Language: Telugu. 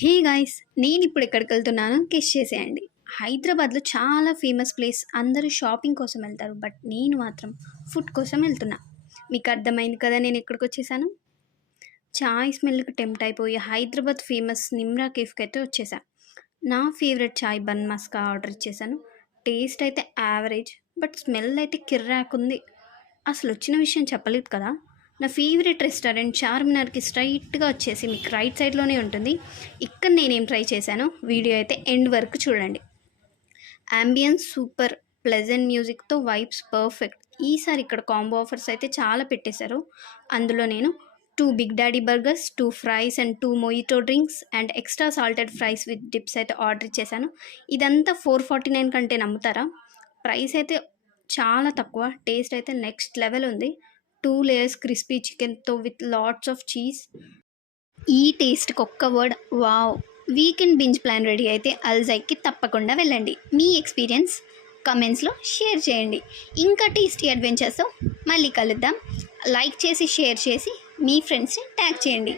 హే గాయ్స్, నేను ఇప్పుడు ఎక్కడికి వెళ్తున్నాను గెస్ చేసేయండి. హైదరాబాద్లో చాలా ఫేమస్ ప్లేస్. అందరూ షాపింగ్ కోసం వెళ్తారు, బట్ నేను మాత్రం ఫుడ్ కోసం వెళ్తున్నా. మీకు అర్థమైంది కదా నేను ఎక్కడికి వచ్చేసాను. చాయ్ స్మెల్కి టెంప్ట్ అయిపోయి హైదరాబాద్ ఫేమస్ నిమ్రా కేఫ్కి అయితే వచ్చేసా. నా ఫేవరెట్ చాయ్ బన్ మస్కా ఆర్డర్ ఇచ్చేసాను. టేస్ట్ అయితే యావరేజ్, బట్ స్మెల్ అయితే కిర్రాకుంది. అసలు వచ్చిన విషయం చెప్పలేదు కదా. నా ఫేవరెట్ రెస్టారెంట్ చార్మినార్కి స్ట్రైట్గా వచ్చేసి మీకు రైట్ సైడ్లోనే ఉంటుంది. ఇక్కడ నేనేం ట్రై చేశానో వీడియో అయితే ఎండ్ వరకు చూడండి. అంబియన్స్ సూపర్, ప్లెజెంట్ మ్యూజిక్తో వైబ్స్ పర్ఫెక్ట్. ఈసారి ఇక్కడ కాంబో ఆఫర్స్ అయితే చాలా పెట్టేశారు. అందులో నేను 2 big daddy burgers, 2 fries and 2 mojito drinks and extra salted fries with dips అయితే ఆర్డర్ ఇచ్చేసాను. ఇదంతా 449 కంటే నమ్ముతారా? ప్రైస్ అయితే చాలా తక్కువ, టేస్ట్ అయితే నెక్స్ట్ లెవెల్ ఉంది. 2 లేయర్స్ క్రిస్పీ చికెన్తో విత్ లాట్స్ ఆఫ్ చీజ్. ఈ టేస్ట్కి ఒక్క word, wow. Weekend binge plan ready అయితే అల్జైకి తప్పకుండా వెళ్ళండి. మీ ఎక్స్పీరియన్స్ కమెంట్స్లో షేర్ చేయండి. ఇంకా టేస్టీ అడ్వెంచర్స్తో మళ్ళీ కలుద్దాం. లైక్ చేసి షేర్ చేసి మీ ఫ్రెండ్స్ని ట్యాగ్ చేయండి.